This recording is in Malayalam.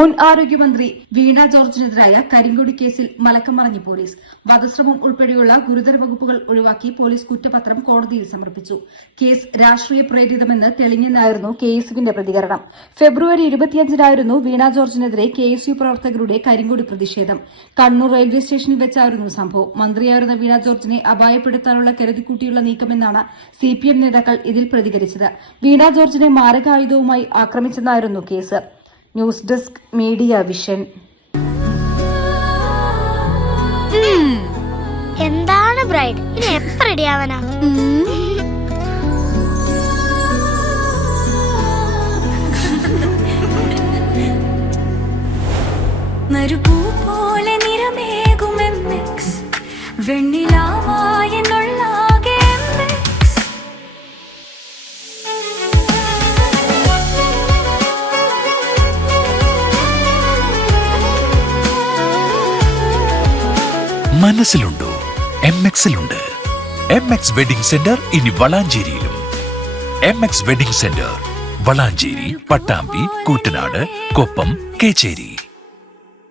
മുൻ ആരോഗ്യമന്ത്രി വീണ ജോർജിനെതിരായ കരിങ്കൊടി കേസിൽ മലക്കം മറിഞ്ഞ് പോലീസ്. വധശ്രമം ഉൾപ്പെടെയുള്ള ഗുരുതര വകുപ്പുകൾ ഒഴിവാക്കി പോലീസ് കുറ്റപത്രം കോടതിയിൽ സമർപ്പിച്ചു. കേസ് രാഷ്ട്രീയ പ്രേരിതമെന്ന് തെളിഞ്ഞെന്നായിരുന്നു കെഎസ്യുവിന്റെ പ്രതികരണം. ഫെബ്രുവരി 25-നായിരുന്നു വീണ ജോർജിനെതിരെ കെഎസ്യു പ്രവർത്തകരുടെ കരിങ്കൊടി പ്രതിഷേധം. കണ്ണൂർ റെയിൽവേ സ്റ്റേഷനിൽ വെച്ചായിരുന്നു സംഭവം. മന്ത്രിയായിരുന്ന വീണ ജോർജിനെ അപായപ്പെടുത്താനുള്ള കരുതിക്കൂട്ടിയുള്ള നീക്കമെന്നാണ് സിപിഎം നേതാക്കൾ ഇതിൽ പ്രതികരിച്ചത്. വീണ ജോർജിനെ മാരകായുധവുമായി ആക്രമിച്ചെന്നായിരുന്നു case. News desk media vision. എന്താണ് ബ്രൈഡ്, ഇനി എപ്പോ റെഡിയാവാനാ? മരുപൂ പോലെ നിറമേകും MX വെണ്ണിലാവായെന്നുള്ള മനസ്സിലുണ്ടോ? MX-ലുണ്ട്. MX വെഡിംഗ് സെന്റർ ഇനി വളാഞ്ചേരിയിലും. MX wedding centre Valanchery, Pattambi, Koottanad, Koppam, Kecheri.